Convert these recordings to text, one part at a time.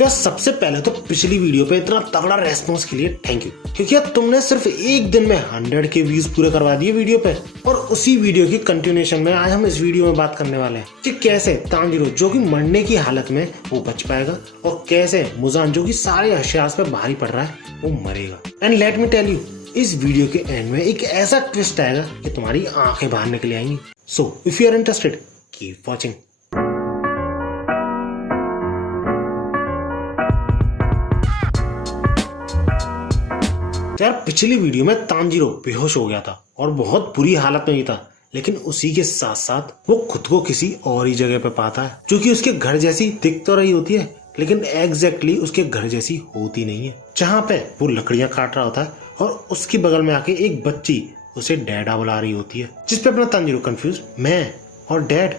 तो सबसे पहले तो पिछली वीडियो पे इतना तगड़ा रेस्पॉन्स के लिए थैंक यू, क्योंकि यार तुमने सिर्फ एक दिन में 100 के व्यूज पूरे करवा दिए वीडियो पे। और उसी वीडियो की कंटिन्यूएशन में आज हम इस वीडियो में बात करने वाले हैं कि कैसे तांजीरो जो कि मरने की हालत में वो बच पाएगा और कैसे मुजान जो कि सारे हशियास पे भारी पड़ रहा है वो मरेगा। And let me tell you, इस वीडियो के एंड में एक ऐसा ट्विस्ट आएगा कि तुम्हारी आंखें बाहर निकल आएंगी। So if you are interested keep watching. यार पिछली वीडियो में तांजीरो बेहोश हो गया था और बहुत बुरी हालत में ही था, लेकिन उसी के साथ साथ वो खुद को किसी और ही जगह पे पाता है जो कि उसके घर जैसी दिख तो रही होती है, लेकिन एग्जैक्टली उसके घर जैसी होती नहीं है। जहाँ पे वो लकड़ियां काट रहा होता है और उसके बगल में आके एक बच्ची उसे डैडा बुला रही होती है, जिसपे अपना तांजीरो कंफ्यूज, मैं और डैड,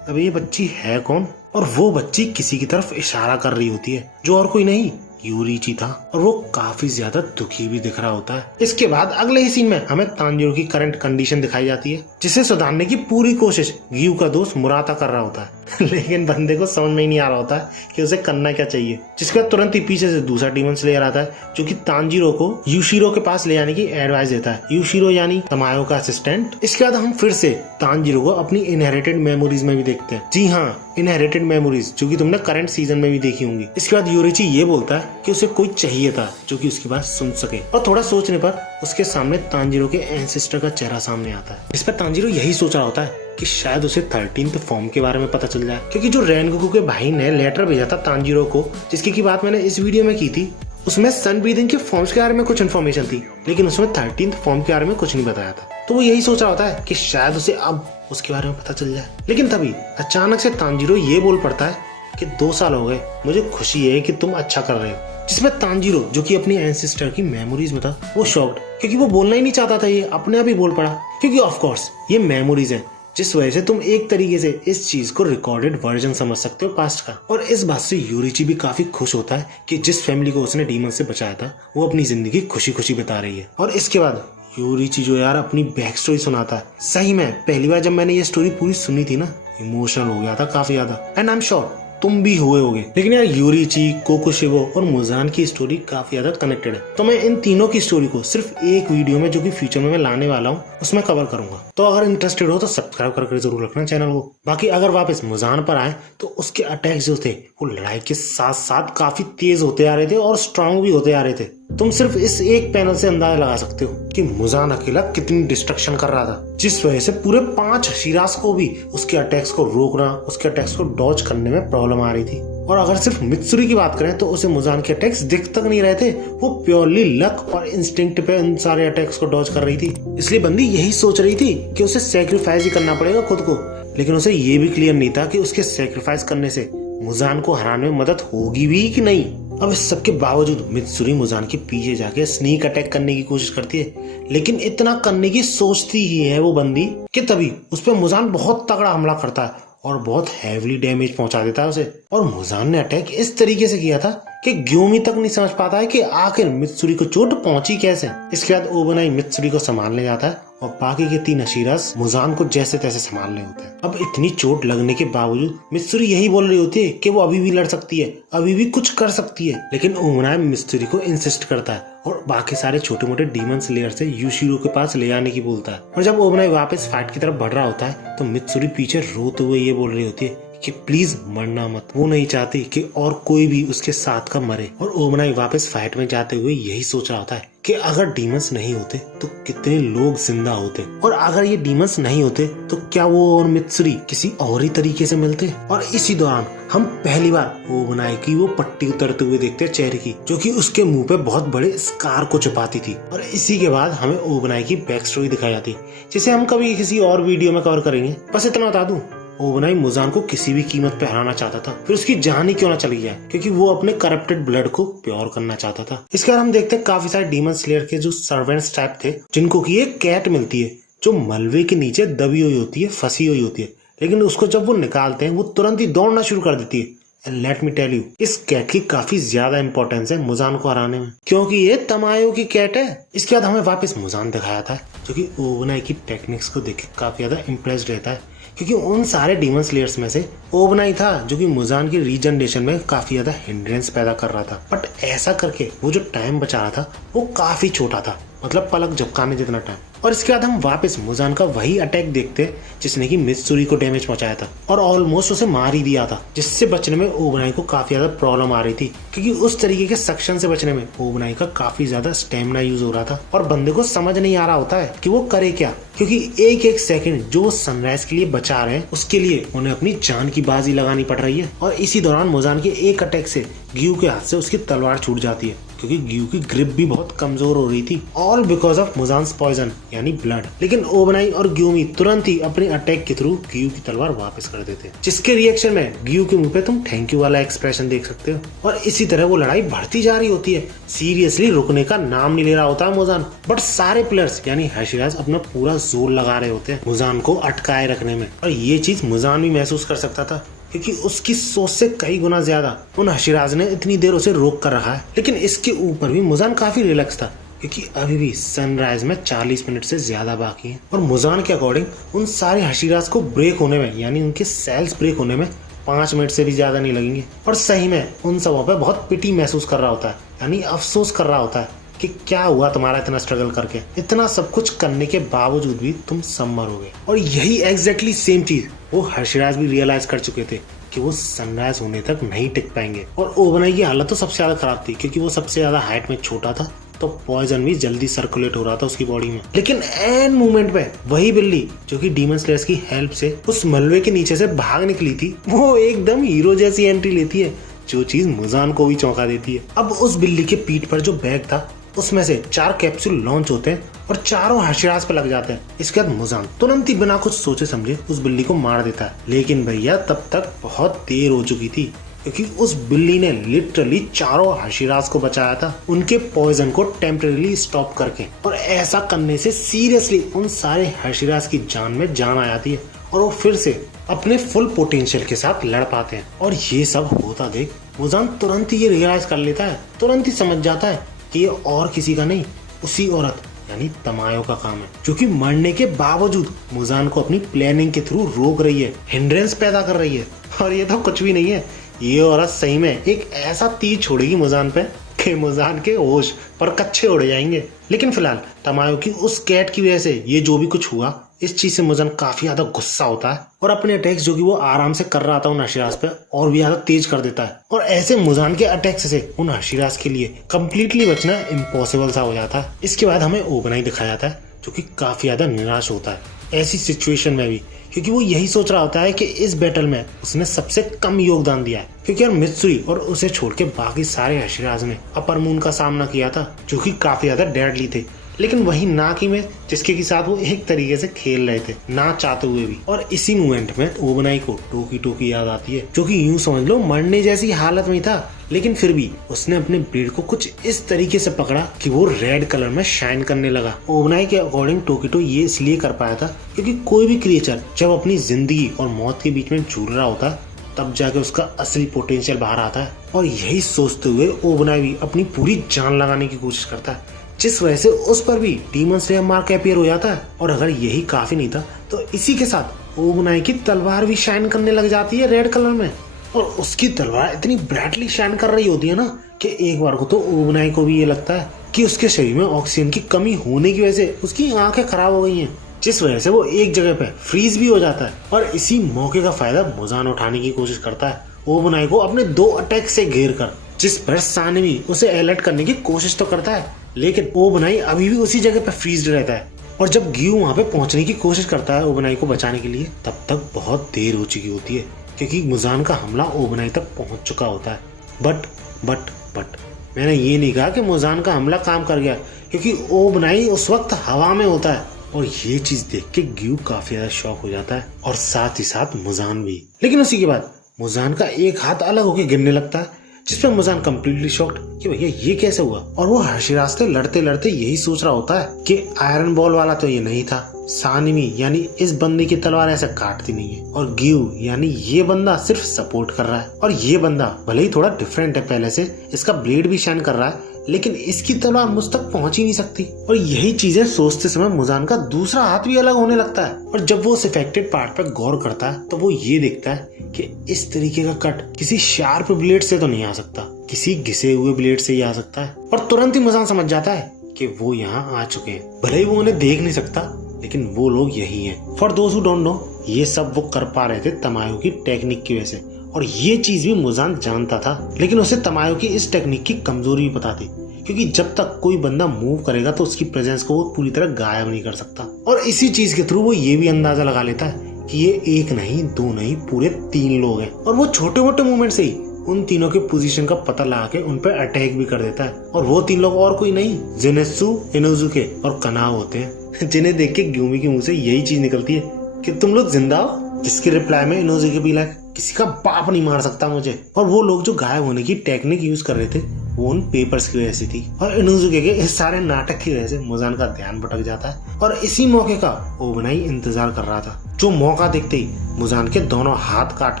अब ये बच्ची है कौन? और वो बच्ची किसी की तरफ इशारा कर रही होती है जो और कोई नहीं यूरिची था, और वो काफी ज्यादा दुखी भी दिख रहा होता है। इसके बाद अगले ही सीन में हमें तांजीरो की करंट कंडीशन दिखाई जाती है, जिसे सुधारने की पूरी कोशिश ग्यू का दोस्त मुराता कर रहा होता है लेकिन बंदे को समझ में ही नहीं आ रहा होता है कि उसे करना क्या चाहिए। जिसके बाद तुरंत ही पीछे से दूसरा डीमन स्लेयर आता है जो कि तांजीरो को यूशिरो के पास ले जाने की एडवाइस देता है। यूशिरो यानी तमायो का असिस्टेंट। इसके बाद हम फिर से तांजीरो को अपनी इनहेरिटेड मेमोरीज में भी देखते हैं। जी हाँ, इनहेरिटेड मेमोरीज जो कि तुमने करंट सीजन में भी देखी होंगी। इसके बाद यूरिची ये बोलता है कि उसे कोई चाहिए था जो कि उसकी बात सुन सके, और थोड़ा सोचने पर उसके सामने तांजीरो के एंसेस्टर का चेहरा सामने आता है। इस पर तांजीरो यही सोच रहा होता है कि शायद उसे 13th फॉर्म के बारे में पता चल जाए, क्योंकि जो रेनगोकू के भाई ने लेटर भेजा था तांजीरो को, जिसकी की बात मैंने इस वीडियो में की थी, उसमें सन ब्रीदिंग के फॉर्म्स के बारे में कुछ इन्फॉर्मेशन थी, लेकिन उसमें 13th फॉर्म के बारे में कुछ नहीं बताया था। तो वो यही सोच रहा होता है कि शायद उसे अब उसके बारे में पता चल जाए। लेकिन तभी अचानक से तांजीरो ये बोल पड़ता है कि 2 साल हो गए, मुझे खुशी है कि तुम अच्छा कर रहे हो। जिसमें तांजीरो जो कि अपनी एंसेस्टर की मेमोरीज में था वो शॉक्ड, क्योंकि वो बोलना ही नहीं चाहता था, ये अपने आप ही बोल पड़ा, क्योंकि ऑफ कोर्स ये मेमोरीज है, जिस वजह से तुम एक तरीके से इस चीज को रिकॉर्डेड वर्जन समझ सकते हो पास्ट का। और इस बात से यूरिची भी काफी खुश होता है कि जिस फैमिली को उसने डीमन से बचाया था वो अपनी जिंदगी खुशी खुशी बिता रही है। और इसके बाद यूरिची जो यार अपनी बैक स्टोरी सुनाता है। सही में पहली बार जब मैंने ये स्टोरी पूरी सुनी थी ना, इमोशनल हो गया था काफी ज्यादा, एंड आई एम श्योर तुम भी हुए होगे। लेकिन यार यूरिची, कोकोशिबो और मुजान की स्टोरी काफी ज्यादा कनेक्टेड है, तो मैं इन तीनों की स्टोरी को सिर्फ एक वीडियो में जो कि फ्यूचर में मैं लाने वाला हूँ उसमें कवर करूंगा। तो अगर इंटरेस्टेड हो तो सब्सक्राइब करके जरूर रखना चैनल को। बाकी अगर वापस मुजान पर आए तो उसके अटैक्स जो थे वो लड़ाई के साथ साथ काफी तेज होते आ रहे थे और स्ट्रांग भी होते आ रहे थे। तुम सिर्फ इस एक पैनल से अंदाजा लगा सकते हो कि मुजान अकेला कितनी डिस्ट्रक्शन कर रहा था, जिस वजह से पूरे 5 हशीरास को भी उसके अटैक्स को रोकना, उसके अटैक्स को डॉज करने में प्रॉब्लम आ रही थी। और अगर सिर्फ मित्सुरी की बात करें तो उसे मुजान के अटैक्स दिख तक नहीं रहे थे, वो प्योरली लक और इंस्टिंक्ट पे उन सारे अटैक्स को डॉज कर रही थी। इसलिए बंदी यही सोच रही थी कि उसे सैक्रिफाइस ही करना पड़ेगा खुद को, लेकिन उसे ये भी क्लियर नहीं था कि उसके सैक्रिफाइस करने से मुजान को हराने में मदद होगी भी कि नहीं। अब इस सब के बावजूद मित्सुरी मुजान के पीछे जाके स्नीक अटैक करने की कोशिश करती है, लेकिन इतना करने की सोचती ही है वो बंदी कि तभी उस पर मुजान बहुत तगड़ा हमला करता है और बहुत हैवीली डैमेज पहुंचा देता है उसे। और मुजान ने अटैक इस तरीके से किया था कि ग्योमी तक नहीं समझ पाता है कि आखिर मित्सुरी को चोट पहुंची कैसे। इसके बाद ओबनाई मित्सुरी को संभालने जाता है और बाकी के 3 हशीरास मुजान को जैसे तैसे संभालने होते हैं। अब इतनी चोट लगने के बावजूद मित्सुरी यही बोल रही होती है कि वो अभी भी लड़ सकती है, अभी भी कुछ कर सकती है, लेकिन ओबनाई मित्सुरी को इंसिस्ट करता है और बाकी सारे छोटे मोटे डीमन स्लेयर से यूशिरो के पास ले जाने की बोलता है। और जब ओबनाई वापस फाइट की तरफ बढ़ रहा होता है तो मित्सुरी पीछे रोते हुए ये बोल रही होती है कि प्लीज मरना मत। वो नहीं चाहती कि और कोई भी उसके साथ का मरे। और ओबनाई वापस फाइट में जाते हुए यही सोच रहा होता है कि अगर डीमंस नहीं होते तो कितने लोग जिंदा होते, और अगर ये डीमंस नहीं होते तो क्या वो और मित्सुरी किसी और ही तरीके से मिलते। और इसी दौरान हम पहली बार ओबनाई की वो पट्टी उतरते हुए देखते हैं चेहरे की, जो कि उसके मुंह पे बहुत बड़े स्कार को छुपाती थी। और इसी के बाद हमें ओबनाई की बैक स्टोरी दिखाई जाती, जिसे हम कभी किसी और वीडियो में कवर करेंगे। बस इतना बता दूं, ओबनाई मुजान को किसी भी कीमत पे हराना चाहता था, फिर उसकी जान ही क्यों ना चली जाए, क्योंकि वो अपने करप्टेड ब्लड को प्योर करना चाहता था। इसके बाद हम देखते हैं काफी सारे डीमन स्लेयर के जो सर्वेंट्स टाइप थे, जिनको की एक कैट मिलती है जो मलबे के नीचे दबी हुई होती है, फंसी हुई होती है, लेकिन उसको जब वो निकालते हैं वो तुरंत ही दौड़ना शुरू कर देती है। And let me tell you, इस कैट की काफी ज्यादा इंपॉर्टेंस है मुजान को हराने में, क्योंकि ये तमायो की कैट है। इसके बाद हमें वापस मुजान दिखाया था जो कि ओबनाई की टेक्निक्स को देख के काफी ज्यादा इम्प्रेस्ड रहता है क्योंकि उन सारे डीमन स्लेयर्स में से ओबनाई था जो कि मुजान की रीजनरेशन में काफी ज्यादा हिंड्रेंस पैदा कर रहा था। बट ऐसा करके वो जो टाइम बचा रहा था वो काफी छोटा था, मतलब पलक झपकाने जितना टाइम। और इसके बाद हम वापस मुजान का वही अटैक देखते हैं जिसने कि मित्सुरी को डैमेज पहुंचाया था और ऑलमोस्ट उसे मार ही दिया था, जिससे बचने में ओबनाई को काफी ज्यादा प्रॉब्लम आ रही थी क्योंकि उस तरीके के सक्शन से बचने में ओबनाई का काफी ज्यादा स्टेमिना यूज हो रहा था और बंदे को समझ नहीं आ रहा होता है कि वो करे क्या, क्योंकि एक एक सेकंड जो वो सनराइज के लिए बचा रहे हैं उसके लिए उन्हें अपनी जान की बाजी लगानी पड़ रही है। और इसी दौरान मुजान के एक अटैक से ग्यू के हाथ से उसकी तलवार छूट जाती है क्योंकि ग्यू की ग्रिप भी बहुत कमजोर हो रही थी, ऑल बिकॉज ऑफ मुजान्स पॉइजन यानी ब्लड। लेकिन ओबनाई और ग्यूमी तुरंत ही अपने अटैक के थ्रू ग्यू की तलवार वापस कर देते हैं, जिसके रिएक्शन में ग्यू के मुंह पे तुम थैंक यू वाला एक्सप्रेशन देख सकते हो। और इसी तरह वो लड़ाई बढ़ती जा रही होती है, सीरियसली रुकने का नाम नहीं ले रहा होता है मुजान। बट सारे प्लेयर्स यानी हाशिराज अपना पूरा जोर लगा रहे होते हैं मुजान को अटकाए रखने में, और ये चीज मुजान भी महसूस कर सकता था क्योंकि उसकी सोच से कई गुना ज्यादा उन हाशिराज ने इतनी देर उसे रोक कर रखा है। लेकिन इसके ऊपर भी मुजान काफी रिलैक्स था क्योंकि अभी भी सनराइज में 40 मिनट से ज्यादा बाकी है और मुजान के अकॉर्डिंग उन सारे हाशिराज को ब्रेक होने में यानी उनके सेल्स ब्रेक होने में 5 मिनट से भी ज्यादा नहीं लगेंगे। और सही में उन सबों पे बहुत पिटी महसूस कर रहा होता है, यानी अफसोस कर रहा होता है कि क्या हुआ तुम्हारा इतना स्ट्रगल करके, इतना सब कुछ करने के बावजूद भी तुम सब मरोगे। और यही एग्जैक्टली सेम चीज वो हाशिराज भी रियलाइज कर चुके थे कि वो सनराइज होने तक नहीं टिक पाएंगे। और ओबनाई की हालत तो सबसे ज्यादा खराब थी क्योंकि वो सबसे ज्यादा हाइट में छोटा था, तो पॉइजन भी जल्दी सर्कुलेट हो रहा था उसकी बॉडी में। लेकिन एंड मोमेंट पे वही बिल्ली जो कि डीमन स्लेयर्स की हेल्प से उस मलबे के नीचे से भाग निकली थी, वो एकदम हीरो जैसी एंट्री लेती है, जो चीज मुजान को भी चौंका देती है। अब उस बिल्ली के पीठ पर जो बैग था उसमें से 4 कैप्सूल लॉन्च होते हैं और चारों हाशिराज पे लग जाते हैं। इसके बाद मुजान तुरंत ही बिना कुछ सोचे समझे उस बिल्ली को मार देता है। लेकिन भैया तब तक बहुत देर हो चुकी थी क्योंकि उस बिल्ली ने लिटरली चारों हाशिराज को बचाया था उनके पॉइजन को टेम्परेरी स्टॉप करके। और ऐसा करने से सीरियसली उन सारे हाशिराज की जान में जान आ जाती है और वो फिर से अपने फुल पोटेंशियल के साथ लड़ पाते हैं। और ये सब होता देख मुजान तुरंत ही ये रियलाइज कर लेता है, तुरंत ही समझ जाता है कि ये और किसी का नहीं, उसी औरत यानी तमायो का काम है जो कि मरने के बावजूद मुजान को अपनी प्लानिंग के थ्रू रोक रही है, हिंड्रेंस पैदा कर रही है। और ये तो कुछ भी नहीं है, ये औरत सही में एक ऐसा तीर छोड़ेगी मुजान पे कि मुजान के होश पर कच्चे उड़ जाएंगे। लेकिन फिलहाल तमायो की उस कैट की वजह से ये जो भी कुछ हुआ, इस चीज से मुजान काफी ज्यादा गुस्सा होता है और अपने अटैक्स जो कि वो आराम से कर रहा था उन हाशिराज पे और भी ज्यादा तेज कर देता है। और ऐसे मुजान के अटैक्स से उन हाशिराज के लिए कम्प्लीटली बचना इम्पॉसिबल सा हो जाता है। इसके बाद हमें ओबनाई दिखाया जाता है जो कि काफी ज्यादा निराश होता है ऐसी सिचुएशन में भी, क्योंकि वो यही सोच रहा होता है कि इस बैटल में उसने सबसे कम योगदान दिया है, क्योंकि यार मित्सुरी और उसे छोड़ के बाकी सारे हाशिराज ने अपर मून का सामना किया था जो कि काफी ज्यादा डेडली थे। लेकिन वही नाकी में जिसके के साथ वो एक तरीके से खेल रहे थे ना चाहते हुए भी। और इसी मोमेंट में ओबनाई को टोकी टोकी याद आती है जो कि यूं समझ लो मरने जैसी हालत में था, लेकिन फिर भी उसने अपने ब्लेड को कुछ इस तरीके से पकड़ा कि वो रेड कलर में शाइन करने लगा। ओबनाई के अकॉर्डिंग टोकीटो ये इसलिए कर पाया था क्योंकि कोई भी क्रिएचर जब अपनी जिंदगी और मौत के बीच में झूल रहा होता है तब जाके उसका असली पोटेंशियल बाहर आता है। और यही सोचते हुए ओबनाई भी अपनी पूरी जान लगाने की कोशिश करता है, जिस वजह से उस पर भी डीमन स्लेयर मार्क अपीयर हो जाता है। और अगर यही काफी नहीं था तो इसी के साथ ओबनाई की तलवार भी शाइन करने लग जाती है रेड कलर में, और उसकी तलवार इतनी ब्राइटली शाइन कर रही होती है ना कि एक बार को तो ओबनाई को भी ये लगता है कि उसके शरीर में ऑक्सीजन की कमी होने की वजह से उसकी आंखें खराब हो गई हैं, जिस वजह से वो एक जगह पे फ्रीज भी हो जाता है। और इसी मौके का फायदा मुजान उठाने की कोशिश करता है ओबनाई को अपने 2 अटैक से घेर कर, जिस पर साने भी उसे अलर्ट करने की कोशिश तो करता है, लेकिन ओबनाई अभी भी उसी जगह पे फ्रीज रहता है। और जब ग्यू वहां पे पहुंचने की कोशिश करता है ओबनाई को बचाने के लिए, तब तक बहुत देर हो चुकी होती है क्योंकि मुजान का हमला ओबनाई तक पहुंच चुका होता है। बट मैंने ये नहीं कहा कि मुजान का हमला काम कर गया, क्योंकि ओबनाई उस वक्त हवा में होता है। और ये चीज देख के ग्यू काफी ज्यादा शॉक हो जाता है और साथ ही साथ मुजान भी। लेकिन उसी के बाद मुजान का एक हाथ अलग होकर गिरने लगता है, जिसपे मुजान कम्प्लीटली शॉक्ड कि भैया ये कैसे हुआ। और वो हशिराज से लड़ते लड़ते यही सोच रहा होता है कि आयरन बॉल वाला तो ये नहीं था, सानिमी यानी इस बंदे की तलवार ऐसे काटती नहीं है, और गियू यानी ये बंदा सिर्फ सपोर्ट कर रहा है, और ये बंदा भले ही थोड़ा डिफरेंट है पहले से, इसका ब्लेड भी शाइन कर रहा है, लेकिन इसकी तलवार मुझ तक पहुंच ही नहीं सकती। और यही चीजें सोचते समय मुजान का दूसरा हाथ भी अलग होने लगता है, और जब वो उस इफेक्टेड पार्ट पर गौर करता है तो वो ये देखता है कि इस तरीके का कट किसी शार्प ब्लेड से तो नहीं आ सकता, किसी घिसे हुए ब्लेड से ही आ सकता है। और तुरंत ही मुजान समझ जाता है कि वो यहाँ आ चुके हैं। भले ही वो उन्हें देख नहीं सकता, लेकिन वो लोग यही हैं। For those who don't know, ये सब वो कर पा रहे थे तमायो की टेक्निक की वजह से, और ये चीज भी मुजान जानता था, लेकिन उसे तमायो की इस टेक्निक की कमजोरी भी पता थी, क्योंकि जब तक कोई बंदा मूव करेगा तो उसकी प्रेजेंस को वो पूरी तरह गायब नहीं कर सकता। और इसी चीज के थ्रू वो ये भी अंदाजा लगा लेता है कि ये एक नहीं, दो नहीं, पूरे 3 लोग हैं, और वो छोटे मोटे मूवमेंट से ही उन तीनों के पोजीशन का पता लगा के उन पर अटैक भी कर देता है। और वो 3 लोग और कोई नहीं, जेनेत्सु, इनोजुके और कनाओ होते हैं, जिन्हें देख के ग्यूमी के मुंह से यही चीज निकलती है कि तुम लोग जिंदा हो, जिसके रिप्लाई में इनोजुके भी लाइक किसी का बाप नहीं मार सकता मुझे। और वो लोग जो गायब होने की टेक्निक यूज कर रहे थे वो उन पेपर्स की वजह से थी, और इनोजुके के इस सारे नाटक की वजह से मुजान का ध्यान भटक जाता है, और इसी मौके का ओबनाई इंतजार कर रहा था, जो मौका देखते ही मुजान के दोनों हाथ काट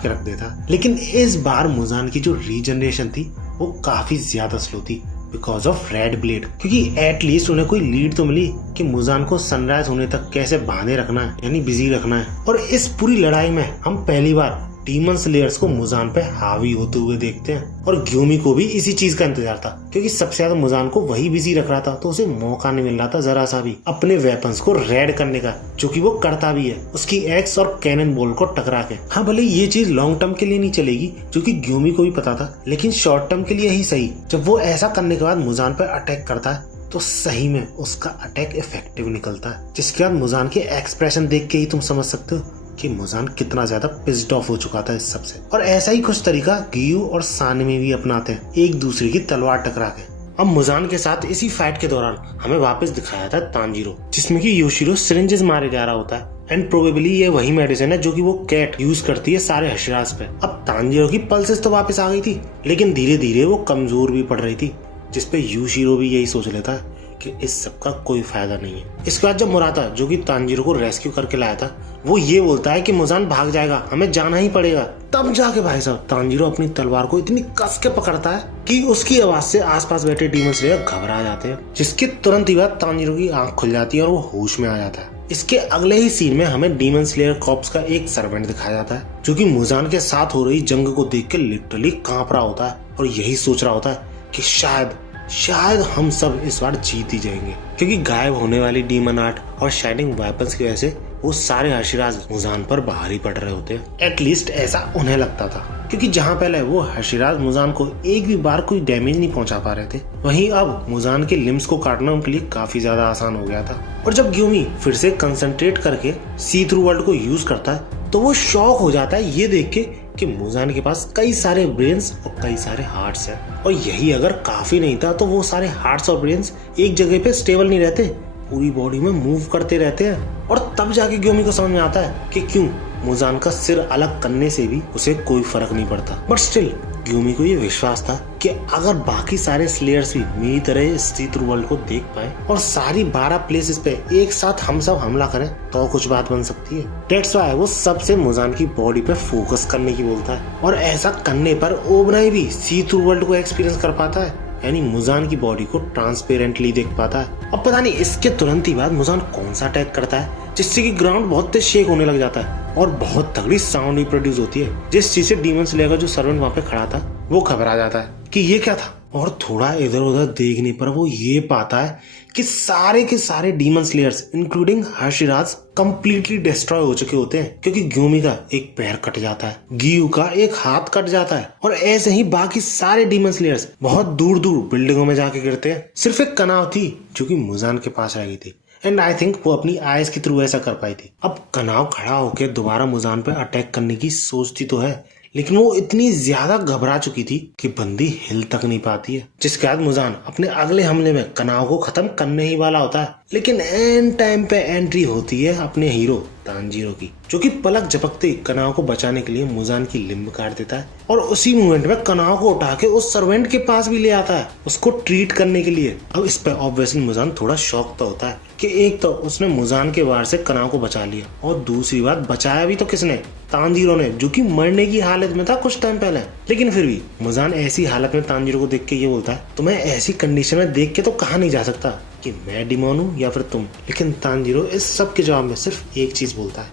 के रख देता। लेकिन इस बार मुजान की जो रीजनरेशन थी वो काफी ज्यादा स्लो थी बिकॉज ऑफ रेड ब्लेड, क्योंकि एटलीस्ट उन्हें कोई लीड तो मिली कि मुजान को सनराइज होने तक कैसे बांधे रखना है, यानी बिजी रखना है। और इस पूरी लड़ाई में हम पहली बार डीमन स्लेयर्स को मुजान पे हावी होते हुए देखते हैं, और ग्यूमी को भी इसी चीज का इंतजार था, क्योंकि सबसे ज्यादा मुजान को वही बिजी रख रहा था, तो उसे मौका नहीं मिल रहा था जरा सा भी अपने वेपन्स को रेड करने का, जो कि वो करता भी है उसकी एक्स और कैनन बॉल को टकरा के। हाँ, भले ये चीज लॉन्ग टर्म के लिए नहीं चलेगी, जो कि ग्यूमी को भी पता था, लेकिन शॉर्ट टर्म के लिए ही सही। जब वो ऐसा करने के बाद मुजान पर अटैक करता है तो सही में उसका अटैक इफेक्टिव निकलता है, जिसके बाद मुजान के एक्सप्रेशन देख के ही तुम समझ सकते हो कि मुजान कितना ज्यादा पिस्ड ऑफ हो चुका था इस सबसे। और ऐसा ही कुछ तरीका गियू और सानिमी भी अपनाते हैं, एक दूसरे की तलवार टकरा के। अब मुजान के साथ इसी फाइट के दौरान हमें वापस दिखाया था तांजीरो, जिसमें कि योशिरो सिरिंजेस मारे जा रहा होता है, एंड प्रोबेबली ये वही मेडिसिन है जो कि वो कैट यूज करती है सारे हशिराज पे। अब तांजीरो की पल्सेस तो वापस आ गई थी, लेकिन धीरे धीरे वो कमजोर भी पड़ रही थी, जिसपे योशिरो भी यही सोच लेता है कि इस सब का कोई फायदा नहीं है। इसके बाद जब मुराता, जो कि तांजीरो को रेस्क्यू करके लाया था, वो ये बोलता है कि मुजान भाग जाएगा, हमें जाना ही पड़ेगा, तब जाके भाई साहब तांजीरो अपनी तलवार को इतनी कस के पकड़ता है कि उसकी आवाज से आसपास बैठे डीमन स्लेयर घबरा जाते हैं, जिसके तुरंत ही बाद तांजीरो की आंख खुल जाती है और वो होश में आ जाता है। इसके अगले ही सीन में हमें डीमन स्लेयर कॉर्प्स का एक सर्वेंट दिखाया जाता है, जो कि मुजान के साथ हो रही जंग को देख के लिटरली कांप रहा होता है, और यही सोच रहा होता है कि शायद हम सब इस बार जीत ही जाएंगे, क्योंकि गायब होने वाली डीमन आर्ट और शाइनिंग वेपन्स की वजह से वो सारे हशिराज मुजान पर भारी पड़ रहे होते हैं। एटलीस्ट ऐसा उन्हें लगता था, क्योंकि जहां पहले वो हशिराज मुजान को एक भी बार कोई डैमेज नहीं पहुंचा पा रहे थे, वहीं अब मुजान के लिम्स को काटना उनके लिए काफी ज्यादा आसान हो गया था। और जब ग्यूमी फिर से कंसंट्रेट करके सी थ्रू वर्ल्ड को यूज करता है तो वो शॉक हो जाता है ये देख के कि मुजान के पास कई सारे ब्रेन्स और कई सारे हार्ट्स हैं, और यही अगर काफी नहीं था तो वो सारे हार्ट्स और ब्रेन्स एक जगह पे स्टेबल नहीं रहते, पूरी बॉडी में मूव करते रहते हैं। और तब जाके ग्यूमी को समझ में आता है कि क्यों मुजान का सिर अलग करने से भी उसे कोई फर्क नहीं पड़ता। बट स्टिल ग्यूमी को ये विश्वास था कि अगर बाकी सारे स्लेयर्स भी मेरी तरह सी थ्रू वर्ल्ड को देख पाए और सारी 12 प्लेसेस पे एक साथ हम सब हमला करें तो कुछ बात बन सकती है। दैट्स व्हाई वो सबसे मुजान की बॉडी पे फोकस करने की बोलता है, और ऐसा करने पर ओबनाई भी सी थ्रू वर्ल्ड को एक्सपीरियंस कर पाता है, यानी मुजान की बॉडी को ट्रांसपेरेंटली देख पाता है। अब पता नहीं इसके तुरंत ही बाद मुजान कौन सा अटैक करता है जिससे कि ग्राउंड बहुत तेज शेक होने लग जाता है और बहुत तगड़ी साउंड भी प्रोड्यूस होती है, जिस चीज से डीमन स्लेयर का जो सर्वेंट वहां पे खड़ा था वो घबरा जाता है कि ये क्या था। और थोड़ा इधर उधर देखने पर वो ये पाता है कि सारे के सारे demon slayers including Hashiras completely destroy हो चुके होते हैं, क्योंकि ग्यूमी का एक पैर कट जाता है, गियू का एक हाथ कट जाता है, और ऐसे ही बाकी सारे डीमन स्लेयर्स बहुत दूर दूर बिल्डिंगों में जाके गिरते हैं। सिर्फ एक कनाव थी जो कि मुजान के पास रह गई थी, एंड आई थिंक वो अपनी आइज के थ्रू ऐसा कर पाई थी। अब कनाव खड़ा होकर दोबारा मुजान पे अटैक करने की सोचती तो है, लेकिन वो इतनी ज्यादा घबरा चुकी थी कि बंदी हिल तक नहीं पाती है। जिसके बाद मुजान अपने अगले हमले में कनाव को खत्म करने ही वाला होता है, लेकिन एंड टाइम पे एंट्री होती है अपने हीरो तानजीरो की, जो कि पलक झपकते ही कनाव को बचाने के लिए मुजान की लिम्ब काट देता है और उसी मोमेंट में कनाव को उठा के उस सर्वेंट के पास भी ले आता है उसको ट्रीट करने के लिए। अब इस पे ऑब्वियसली मुजान थोड़ा शॉक तो होता है कि एक तो उसने मुजान के वार से कनाव को बचा लिया और दूसरी बात बचाया भी तो किसने, तानजीरो ने, जो कि मरने की हालत में था कुछ टाइम पहले। लेकिन फिर भी मुजान ऐसी हालत में तानजीरो को देख के ये बोलता है, तुम्हें ऐसी कंडीशन में देख के तो कहा नहीं जा सकता कि मैं डिमोन हूँ या फिर तुम। लेकिन तानजीरो इस सब के जवाब में सिर्फ एक चीज बोलता है,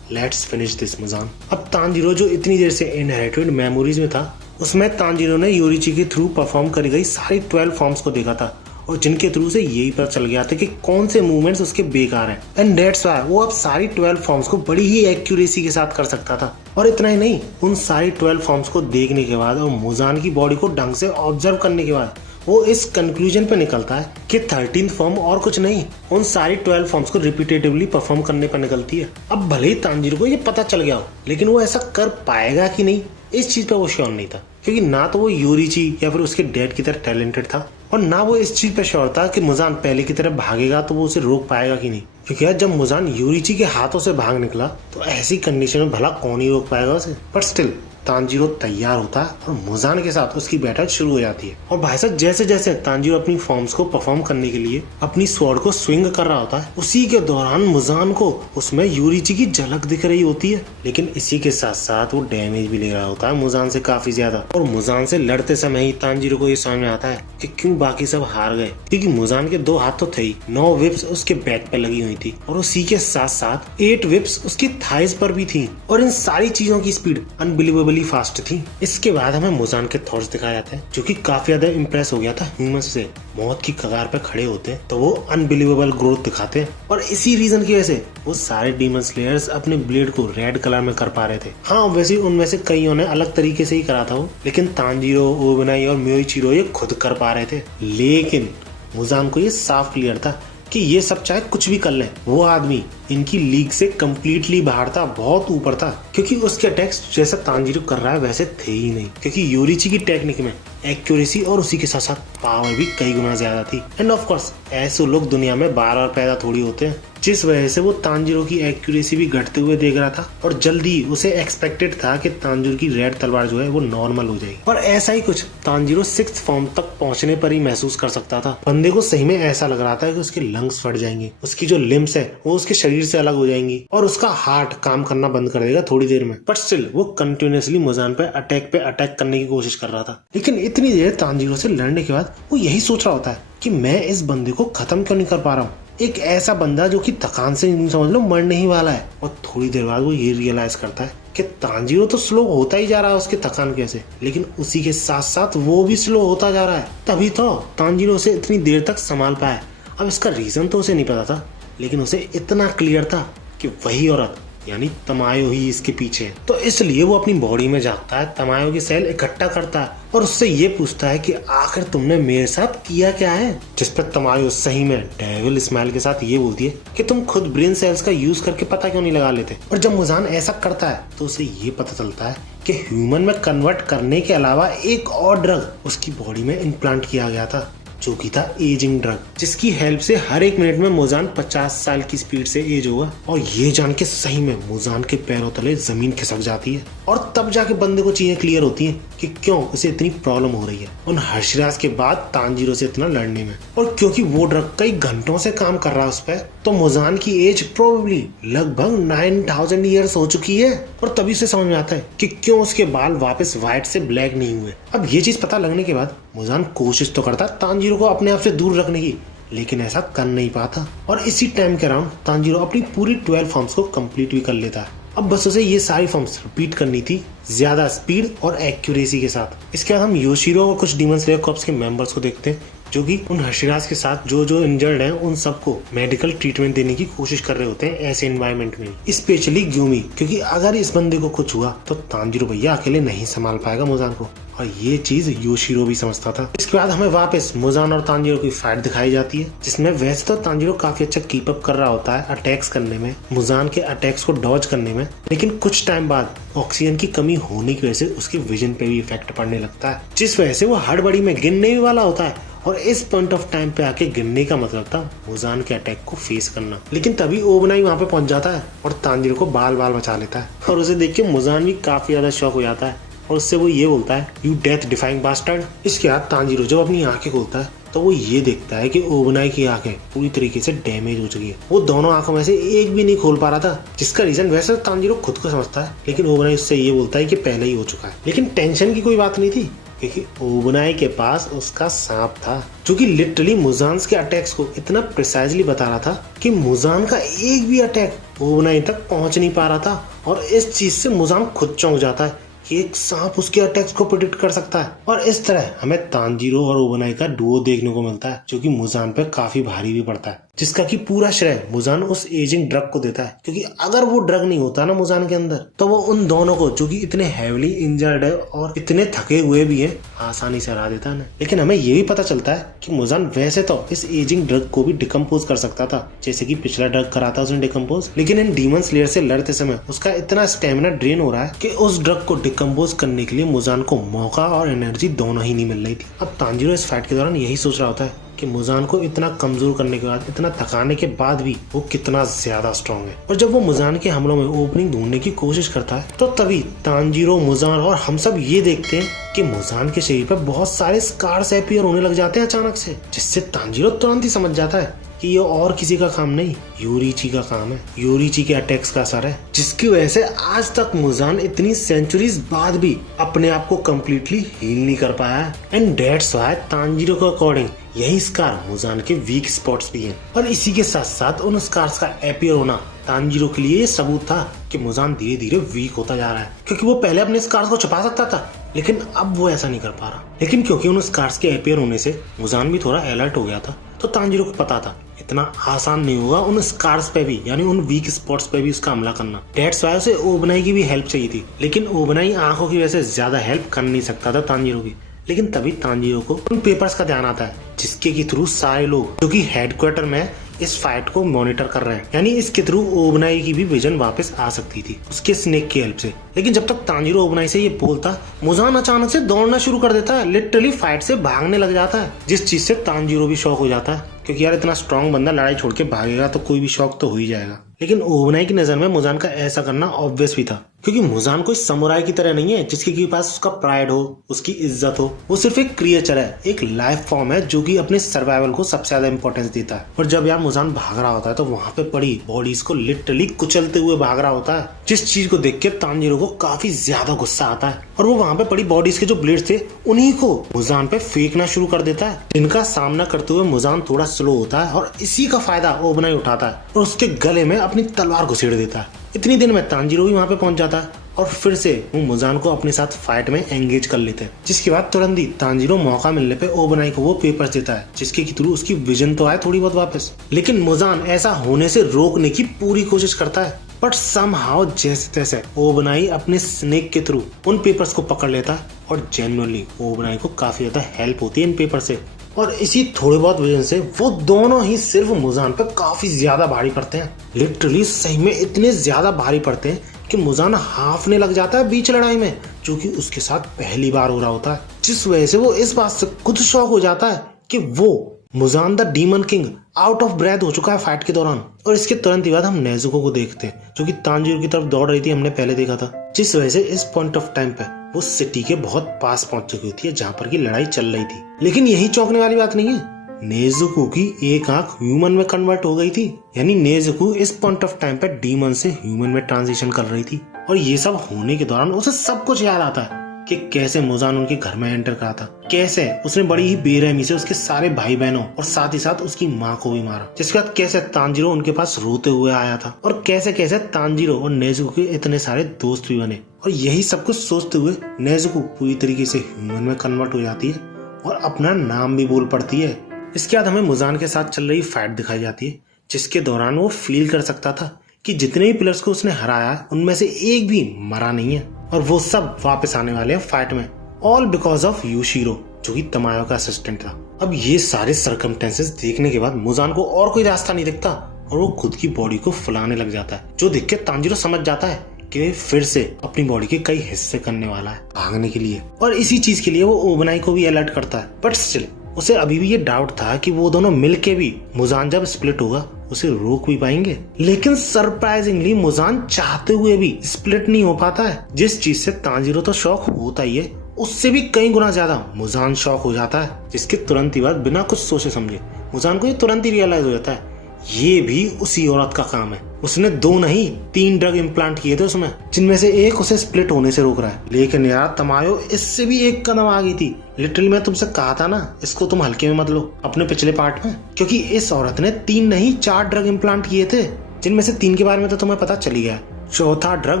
लेट्स फिनिश दिस मुजान। अब तानजीरो जो इतनी देर से इनहेरिटेड मेमोरीज में था, उसमें तानजीरो ने योरीची के थ्रू परफॉर्म करी गई सारी 12 फॉर्म्स को देखा था और जिनके थ्रू से यही पता चल गया था कि कौन से मूवमेंट्स उसके बेकार हैं। एंड दैट्स व्हाई वो अब सारी 12 फॉर्म्स को बड़ी ही एक्यूरेसी के साथ कर सकता था। और इतना ही नहीं, उन सारी 12 फॉर्म्स को देखने के बाद और मुजान की बॉडी को ढंग से ऑब्जर्व करने के बाद वो इस कंक्लूजन पे निकलता है कि 13th फॉर्म और कुछ नहीं, उन सारी 12 फॉर्म्स को रिपीटेटिवली परफॉर्म करने पर निकलती है। अब भले ही तानजीरो को ये पता चल गया हो, लेकिन वो ऐसा कर पाएगा कि नहीं, इस चीज पे वो श्योर नहीं था, क्योंकि ना तो वो योरीची या फिर उसके डैड की तरह टैलेंटेड था और ना वो इस चीज पे श्योर था कि मुजान पहले की तरह भागेगा तो वो उसे रोक पाएगा कि नहीं। क्योंकि यार जब मुजान योरीची के हाथों से भाग निकला तो ऐसी कंडीशन में भला कौन ही रोक पाएगा उसे। बट स्टिल तानजीरो तैयार होता है और मुजान के साथ उसकी बैठक शुरू हो जाती है। और भाई साहब जैसे जैसे तानजीरो अपनी फॉर्म्स को परफॉर्म करने के लिए अपनी स्वॉर्ड को स्विंग कर रहा होता है, उसी के दौरान मुजान को उसमें योरीची की झलक दिख रही होती है। लेकिन इसी के साथ साथ वो डैमेज भी ले रहा होता है मुजान से काफी ज्यादा। और मुजान से लड़ते समय ही तानजीरो को ये समझ में आता है कि क्यों बाकी सब हार गए, क्योंकि मुजान के 2 हाथ तो थे ही, 9 विप्स उसके बैक पे लगी हुई थी और उसी के साथ साथ 8 विप्स उसकी थाइज पर भी थी। और इन सारी चीजों की स्पीड अनबिलीवेबली फास्ट थी। इसके बाद हमें मुजान के थॉट्स दिखाए जाते हैं, जो कि काफी ज्यादा इम्प्रेस हो गया था ह्यूमंस से। मौत की कगार पे खड़े होते हैं तो वो अनबिलीवेबल ग्रोथ दिखाते हैं और इसी रीजन की वजह से वो सारे डीमन स्लेयर्स अपने ब्लेड को रेड कलर में कर पा रहे थे। हाँ वैसे उनमें से कईयों ने अलग तरीके से ही करा था वो, लेकिन तानजीरो, ओबेनाई और म्योइचिरो ये खुद कर पा रहे थे। लेकिन मुजान को ये साफ क्लियर था कि ये सब चाहे कुछ भी कर ले, वो आदमी इनकी लीग से कम्प्लीटली बाहर था, बहुत ऊपर था, क्योंकि उसके अटैक्स जैसा तानजीरो कर रहा है वैसे थे ही नहीं। क्योंकि योरीची की टेक्निक में एक्यूरेसी और उसी के साथ साथ पावर भी कई गुना ज्यादा थी। एंड ऑफ कोर्स ऐसे लोग दुनिया में बार बार पैदा थोड़ी होते हैं, जिस वजह से वो तानजीरो की एक्यूरेसी भी घटते हुए देख रहा था और जल्दी उसे एक्सपेक्टेड था कि तानजीरो की रेड तलवार जो है वो नॉर्मल हो जाएगी। और ऐसा ही कुछ तानजीरो 6th फॉर्म तक पहुंचने पर ही महसूस कर सकता था। बंदे को सही में ऐसा लग रहा था कि उसके लंग्स फट जाएंगे, उसकी जो लिम्स है वो उसके शरीर से अलग हो जाएंगी और उसका हार्ट काम करना बंद कर देगा थोड़ी देर में। बट स्टिल वो कंटिन्यूअसली मुजान पे अटैक करने की कोशिश कर रहा था। लेकिन इतनी देर तानजीरो से लड़ने के बाद वो यही सोच रहा होता है कि मैं इस बंदे को खत्म क्यों नहीं कर पा रहा हूँ, एक ऐसा बंदा जो कि थकान से समझ लो मरने ही वाला है। और थोड़ी देर बाद वो ये रियलाइज करता है कि तानजीरो तो स्लो होता ही जा रहा है उसके थकान की वजह से, लेकिन उसी के साथ साथ वो भी स्लो होता जा रहा है। तभी तो तानजीरो उसे इतनी देर तक संभाल पाया। अब इसका रीजन तो उसे नहीं पता था, लेकिन उसे इतना क्लियर था कि वही औरत यानी तमायो ही इसके पीछे है। तो इसलिए वो अपनी बॉडी में जाता है, तमायो की सेल इकट्ठा करता है और उससे ये पूछता है कि आखिर तुमने मेरे साथ किया क्या है। जिस पर तमायो सही में डेविल स्माइल के साथ ये बोलती है कि तुम खुद ब्रेन सेल्स का यूज करके पता क्यों नहीं लगा लेते। और जब मुजान ऐसा करता है तो उसे ये पता चलता है कि ह्यूमन में कन्वर्ट करने के अलावा एक और ड्रग उसकी बॉडी में इम्प्लांट किया गया था, जो कि था एजिंग ड्रग, जिसकी हेल्प से हर 1 मिनट में मुजान 50 साल की स्पीड से एज होगा। और ये जान के सही में मुजान के पैरों तले जमीन खिसक जाती है और तब जाके बंदे को चीजें क्लियर होती हैं कि क्यों उसे इतनी प्रॉब्लम हो रही है उन हर्षराज के बाद तानजीरो से इतना लड़ने में। और क्योंकि वो ड्रग कई घंटों से काम कर रहा है उस पर, तो मुजान की एज प्रोबेबली लगभग 9000 ईयर्स हो चुकी है। और तभी से समझ में आता है कि क्यों उसके बाल वापस व्हाइट से ब्लैक नहीं हुए। अब ये चीज पता लगने के बाद मुजान कोशिश तो करता तानजीरो को अपने आप से दूर रखने की, लेकिन ऐसा कर नहीं पाता। और इसी टाइम के अराउंड तानजीरो अपनी पूरी 12 फॉर्म्स को कंप्लीट भी कर लेता है। अब बस उसे ये सारी फॉर्म्स रिपीट करनी थी ज्यादा स्पीड और एक्यूरेसी के साथ। इसके बाद हम योशिरो और कुछ डीमन स्लेयर कॉर्प्स के मेंबर्स को देखते हैं, जो कि उन हर्षराज के साथ जो इंजर्ड हैं उन सबको मेडिकल ट्रीटमेंट देने की कोशिश कर रहे होते हैं ऐसे एनवायरनमेंट में, स्पेशली ग्यूमी, क्योंकि अगर इस बंदे को कुछ हुआ तो तानजीरो भैया अकेले नहीं संभाल पाएगा मुजान को। और ये चीज योशिरो भी समझता था। इसके बाद हमें वापस मुजान और तांजीरो की फाइट दिखाई जाती है, जिसमें वैसे तो तांजीरो काफी अच्छा कीप अप कर रहा होता है अटैक्स करने में, मुजान के अटैक्स को डॉज करने में, लेकिन कुछ टाइम बाद ऑक्सीजन की कमी होने की वजह से उसकी विजन पे भी इफेक्ट पड़ने लगता है, जिस वजह से वो हड़बड़ी में गिरने भी वाला होता है। और इस पॉइंट ऑफ टाइम पे आके गिरने का मतलब था मुजान के अटैक को फेस करना। लेकिन तभी ओबनाई वहां पे पहुंच जाता है और तांजीरो को बाल बाल बचा लेता है, और उसे देख के मुजान भी काफी ज्यादा शॉक हो जाता है और उससे वो ये बोलता है, यू डेथ डिफाइंग बास्टर्ड। इसके बाद तांजीरो जब अपनी आंखें खोलता है तो वो ये देखता है कि ओबनाई की आंखें पूरी तरीके से डैमेज हो चुकी है। वो दोनों आंखों में से एक भी नहीं खोल पा रहा था, जिसका रीजन वैसे तांजीरो खुद को समझता है, लेकिन ओबनाई उससे ये बोलता है कि पहले ही हो चुका है। लेकिन टेंशन की कोई बात नहीं थी, क्योंकि ओबनाई के पास उसका सांप था, जो कि लिटरली मुजान के अटैक्स को इतना प्रिसाइजली बता रहा था कि मुजान का एक भी अटैक ओबनाई तक पहुंच नहीं पा रहा था। और इस चीज से मुजान खुद चौंक जाता है कि एक सांप उसके अटैक्स को प्रेडिक्ट कर सकता है। और इस तरह हमें तांजीरो और ओबनाई का डुओ देखने को मिलता है, जो कि मुजान पे काफी भारी भी पड़ता है, जिसका कि पूरा श्रेय मुजान उस एजिंग ड्रग को देता है। क्योंकि अगर वो ड्रग नहीं होता ना मुजान के अंदर, तो वो उन दोनों को, जो कि इतने हैवीली इंजर्ड है और इतने थके हुए भी हैं, आसानी से हरा देता है ना। लेकिन हमें ये भी पता चलता है कि मुजान वैसे तो इस एजिंग ड्रग को भी डिकम्पोज कर सकता था, जैसे कि पिछला ड्रग करा था उसने डिकम्पोज, लेकिन इन डीमन स्लेयर से लड़ते समय उसका इतना स्टेमिना ड्रेन हो रहा है कि उस ड्रग को डिकम्पोज करने के लिए मुजान को मौका और एनर्जी दोनों ही नहीं मिल रही थी। अब तांजीरो इस फाइट के दौरान यही सोच रहा होता है कि मुजान को इतना कमजोर करने के बाद, इतना थकाने के बाद भी वो कितना ज्यादा स्ट्रॉन्ग है। और जब वो मुजान के हमलों में ओपनिंग ढूंढने की कोशिश करता है, तो तभी तांजीरो, मुजान और हम सब ये देखते हैं कि मुजान के शरीर पर बहुत सारे स्कार्स अपीयर होने लग जाते हैं अचानक से, जिससे तांजीरो तुरंत ही समझ जाता है कि ये और किसी का काम नहीं, योरीची का काम है। योरीची के अटैक्स का असर है, जिसकी वजह से आज तक मुजान इतनी सेंचुरीज बाद भी अपने आप को कम्प्लीटली हील नहीं कर पाया है। एंड दैट्स व्हाई तांजीरो के अकॉर्डिंग यही स्कार मुजान के वीक स्पॉट्स भी हैं। और इसी के साथ साथ उन स्कार्स का अपीयर होना तांजीरो के लिए ये सबूत था कि मुजान धीरे धीरे वीक होता जा रहा है, क्योंकि वो पहले अपने स्कार्स को छुपा सकता था, लेकिन अब वो ऐसा नहीं कर पा रहा। लेकिन क्योंकि उन स्कार्स के अपीयर होने से मुजान भी थोड़ा अलर्ट हो गया था, तो तांजीरो को पता था इतना आसान नहीं होगा उन स्कार्स पे भी, यानी उन वीक स्पॉट्स पे भी उसका हमला करना। दैट्स व्हाई उसे ओबनाई की भी हेल्प चाहिए थी, लेकिन ओबनाई आंखों की वजह से ज्यादा हेल्प कर नहीं सकता था तांजीरो की। लेकिन तभी तांजीरो को उन पेपर्स का ध्यान आता है, जिसके के थ्रू सारे लोग जो कि हेडक्वार्टर में इस फाइट को मॉनिटर कर रहे हैं, यानी इसके थ्रू ओबनाई की भी विजन वापस आ सकती थी उसके स्नेक की हेल्प से। लेकिन जब तक तांजीरो ओबनाई से ये बोलता, मुजान अचानक से दौड़ना शुरू कर देता है, लिटरली फाइट से भागने लग जाता है, जिस चीज से तांजीरो भी शॉक हो जाता है, क्योंकि यार इतना स्ट्रॉन्ग बंदा लड़ाई छोड़ के भागेगा तो कोई भी शॉक तो हो ही जाएगा। लेकिन ओबनाई की नजर में मुजान का ऐसा करना ऑब्वियस भी था, क्योंकि मुजान कोई समुराई की तरह नहीं है जिसके पास उसका प्राइड हो, उसकी इज्जत हो। वो सिर्फ एक क्रिएचर है, एक लाइफ फॉर्म है, जो कि अपने सर्वाइवल को सबसे ज्यादा इंपॉर्टेंस देता है। और जब यार मुजान भाग रहा होता है तो वहां पे पड़ी बॉडीज को लिटरली कुचलते हुए भाग रहा होता है, जिस चीज को देख के तांजीरो को काफी ज्यादा गुस्सा आता है, और वो वहां पे पड़ी बॉडीज के जो ब्लेड्स थे उन्हीं को मुजान पे फेंकना शुरू कर देता है, जिनका सामना करते हुए मुजान थोड़ा स्लो होता है, और इसी का फायदा ओबनाई उठाता है और उसके गले में अपनी तलवार घुसेड़ देता है। इतनी देर में तांजीरो भी वहां पे पहुंच जाता है और फिर से वो मुजान को अपने साथ फाइट में एंगेज कर लेते हैं, जिसके बाद तुरंत ही तांजीरो मौका मिलने पे ओबनाई को वो पेपर्स देता है, जिसके थ्रू उसकी विजन तो आए थोड़ी बहुत वापस। लेकिन मुजान ऐसा होने से रोकने की पूरी कोशिश करता है, बट समहाउ जैसे तैसे ओबनाई अपने स्नेक के थ्रू उन पेपर्स को पकड़ लेता है, और जेन्युइनली ओबनाई को काफी ज्यादा हेल्प होती है इन पेपर से। और इसी थोड़े बहुत वजह से वो दोनों ही सिर्फ मुजान पे काफी ज्यादा भारी पड़ते हैं, लिटरली सही में इतने ज्यादा भारी पड़ते हैं कि मुजान हाफने लग जाता है बीच लड़ाई में, जो कि उसके साथ पहली बार हो रहा होता है, जिस वजह से वो इस बात से खुद शॉक हो जाता है कि वो Muzan the demon king out of breath हो चुका है फाइट के दौरान। और इसके तुरंत ही बाद हम नेजुको को देखते हैं, जो कि तांजीरो की तरफ दौड़ रही थी, हमने पहले देखा था, जिस वजह से इस पॉइंट ऑफ टाइम पे वो सिटी के बहुत पास पहुंच चुकी होती है जहां पर की लड़ाई चल रही थी। लेकिन यही चौंकने वाली बात नहीं है, नेजुको की एक आंख ह्यूमन में कन्वर्ट हो गई थी, यानी नेजुको इस पॉइंट ऑफ टाइम पे डीमन से ह्यूमन में ट्रांजिशन कर रही थी। और ये सब होने के दौरान उसे सब कुछ याद आता है कि कैसे मुजान उनके घर में एंटर करा था, कैसे उसने बड़ी ही बेरहमी से उसके सारे भाई बहनों और साथ ही साथ उसकी माँ को भी मारा, जिसके बाद कैसे तांजीरो उनके पास रोते हुए आया था, और कैसे कैसे तांजीरो और नेजुको के इतने सारे दोस्त भी बने। और यही सब कुछ सोचते हुए नेजुको पूरी तरीके से ह्यूमन में कन्वर्ट हो जाती है और अपना नाम भी बोल पड़ती है। इसके बाद हमें मुजान के साथ चल रही फाइट दिखाई जाती है, जिसके दौरान वो फील कर सकता था कि जितने भी प्लेयर्स को उसने हराया उनमें से एक भी मरा नहीं है, और वो सब वापस आने वाले हैं फाइट में। ऑल बिकॉज ऑफ यूशिरो, जो कि तमायो का असिस्टेंट था। अब ये सारे सर्कमस्टेंसेस देखने के बाद मुजान को और कोई रास्ता नहीं दिखता और वो खुद की बॉडी को फुलाने लग जाता है, जो देख के तांजीरो समझ जाता है कि फिर से अपनी बॉडी के कई हिस्से करने वाला है भागने के लिए, और इसी चीज के लिए वो ओबनाई को भी अलर्ट करता है। बट स्टिल उसे अभी भी ये डाउट था कि वो दोनों मिलके भी मुजान जब स्प्लिट होगा उसे रोक भी पाएंगे। लेकिन सरप्राइजिंगली मुजान चाहते हुए भी स्प्लिट नहीं हो पाता है। जिस चीज से तांजीरो तो शॉक होता ही है, उससे भी कई गुना ज्यादा मुजान शॉक हो जाता है, जिसके तुरंत ही बाद बिना कुछ सोचे समझे मुजान को ये तुरंत ही रियलाइज हो जाता है ये भी उसी औरत का काम है। उसने 2 नहीं 3 ड्रग इम्प्लांट किए थे उसमें, जिनमें से एक उसे स्प्लिट होने से रोक रहा है। लेकिन यार तमायो इससे भी एक कदम आगे थी। लिटरली मैं तुमसे कहा था ना, इसको तुम हल्के में मत लो अपने पिछले पार्ट में, क्योंकि इस औरत ने 3 नहीं 4 ड्रग इम्प्लांट किए थे, जिनमें से 3 के बारे में तो तुम्हें पता चल ही गया। चौथा ड्रग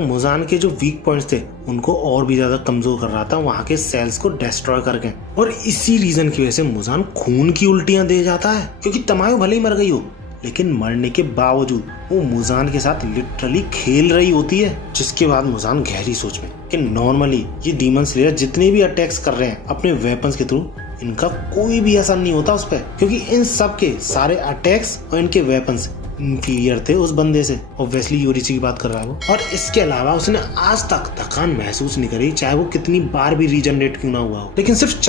मुजान के जो वीक पॉइंट्स थे उनको और भी ज्यादा कमजोर कर रहा था, वहां के सेल्स को डिस्ट्रॉय करके। और इसी रीजन की वजह से मुजान खून की उल्टियां दे जाता है, क्योंकि तमायो भले ही मर गई हो लेकिन मरने के बावजूद वो मुजान के साथ लिटरली खेल रही होती है। जिसके बाद मुजान गहरी सोच में कि नॉर्मली ये डीमन स्लेयर जितने भी अटैक्स कर रहे हैं अपने वेपन्स के थ्रू, इनका कोई भी असर नहीं होता उस पर, क्योंकि इन सब के सारे अटैक्स और इनके वेपन्स इंफीरियर थे उस बंदे से। ऑब्वियसली यूरिची की बात कर रहा है वो। और इसके अलावा उसने आज तक थकान महसूस नहीं करी, चाहे वो कितनी बार भी रीजनरेट क्यों ना हुआ हो। लेकिन सिर्फ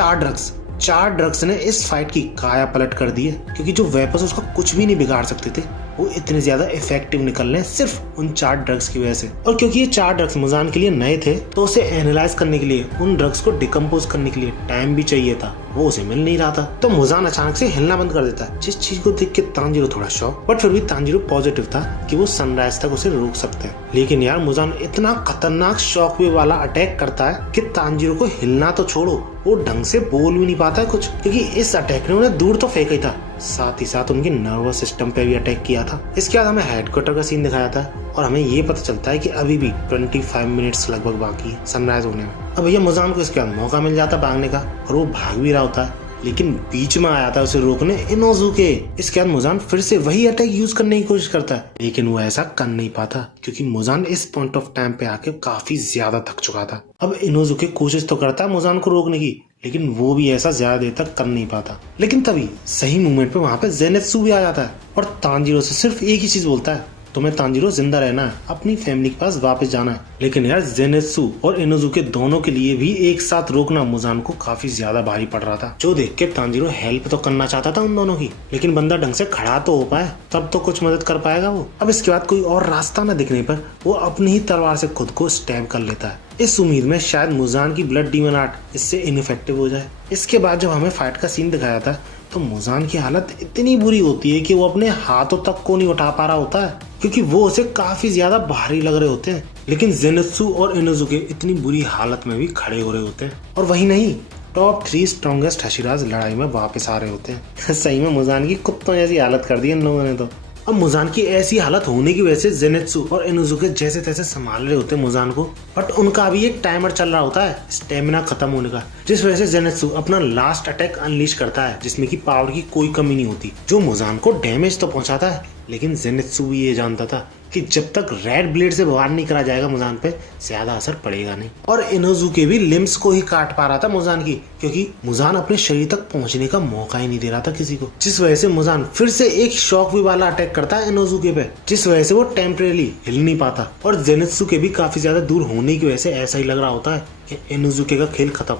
4 ड्रग्स ने इस फाइट की काया पलट कर दी है, क्योंकि जो वेपन्स उसका कुछ भी नहीं बिगाड़ सकते थे वो इतने ज्यादा इफेक्टिव निकल रहे हैं सिर्फ उन 4 ड्रग्स की वजह से। और क्योंकि ये 4 ड्रग्स मुजान के लिए नए थे तो उसे एनालाइज करने के लिए, उन ड्रग्स को डिकम्पोज करने के लिए टाइम भी चाहिए था, वो उसे मिल नहीं रहा था। तो मुजान अचानक से हिलना बंद कर देता है, जिस चीज को देख के तांजीरो थोड़ा शॉक, बट फिर भी तांजीरो पॉजिटिव था कि वो सनराइज तक उसे रोक सकते हैं। लेकिन यार मुजान इतना खतरनाक शॉक वेव वाला अटैक करता है कि तांजीरो को हिलना तो छोड़ो, वो ढंग से बोल भी नहीं पाता है कुछ, क्योंकि इस अटैक ने उन्हें दूर तो फेंका ही था, साथ ही साथ उनके नर्वस सिस्टम पे भी अटैक किया था। इसके बाद हमें हेडक्वार्टर का सीन दिखाया था और हमें ये पता चलता है कि अभी भी 25 मिनट्स लगभग बाकी है सनराइज होने में। अब भैया मुजान को इसके बाद मौका मिल जाता भागने का और वो भाग भी रहा होता है, लेकिन बीच में आया था उसे रोकने इनोजुके। इसके बाद मुजान फिर से वही अटैक यूज करने की कोशिश करता है, लेकिन वो ऐसा कर नहीं पाता, क्योंकि मुजान इस पॉइंट ऑफ टाइम पे आके काफी ज्यादा थक चुका था। अब इनोजुके कोशिश तो करता है मुजान को रोकने की, लेकिन वो भी ऐसा ज्यादा देर तक कर नहीं पाता। लेकिन तभी सही मोमेंट पे वहां पे जेनेत्सु भी आ जाता है और तांजीरो से सिर्फ एक ही चीज बोलता है, तुम्हें तांजीरो जिंदा रहना है, अपनी फैमिली के पास वापस जाना है। लेकिन यार जेनेत्सु और इनोजुके दोनों के लिए भी एक साथ रोकना मुजान को काफी ज्यादा भारी पड़ रहा था, जो देख के तांजीरो हेल्प तो करना चाहता था उन दोनों की, लेकिन बंदा ढंग से खड़ा तो हो पाए तब तो कुछ मदद कर पाएगा वो। अब इसके बाद कोई और रास्ता न दिखने पर वो अपनी ही तलवार से खुद को स्टैब कर लेता है, इस उम्मीद में शायद मुजान की ब्लड डीमन आर्ट इससे इनइफेक्टिव हो जाए। इसके बाद जब हमें फाइट का सीन दिखाया था तो मुजान की हालत इतनी बुरी होती है कि वो अपने हाथों तक को नहीं उठा पा रहा होता है, क्योंकि वो उसे काफी ज्यादा भारी लग रहे होते हैं। लेकिन जेनेत्सु और इनोजुके इतनी बुरी हालत में भी खड़े हो रहे होते हैं, और वही नहीं, टॉप 3 स्ट्रॉन्गेस्ट हशीराज लड़ाई में वापस आ रहे होते हैं। सही में मुजान की कुत्तों जैसी हालत कर दी इन लोगों ने तो। अब मुजान की ऐसी हालत होने की वजह से जेनेत्सु और इनोजुके जैसे तैसे संभाल रहे होते हैं मुजान को, बट उनका भी एक टाइमर चल रहा होता है स्टेमिना खत्म होने का, जिस वजह से जेनेत्सु अपना लास्ट अटैक अनलीश करता है, जिसमें की पावर की कोई कमी नहीं होती, जो मुजान को डैमेज तो पहुंचाता है। लेकिन जेनेत्सु भी ये जानता था कि जब तक रेड ब्लेड से वार नहीं करा जाएगा मुजान पे ज्यादा असर पड़ेगा नहीं। और इनोजुके भी लिम्स को ही काट पा रहा था मुजान की, क्योंकि मुजान अपने शरीर तक पहुंचने का मौका ही नहीं दे रहा था किसी को, जिस वजह से मुजान फिर से एक शॉक वेव वाला अटैक करता है इनोजुके पे, जिस वजह से वो टेम्परेरी हिल नहीं पाता। और जेनेत्सु भी काफी ज्यादा दूर होने की वजह से ऐसा ही लग रहा होता है कि इनोजुके का खेल खत्म।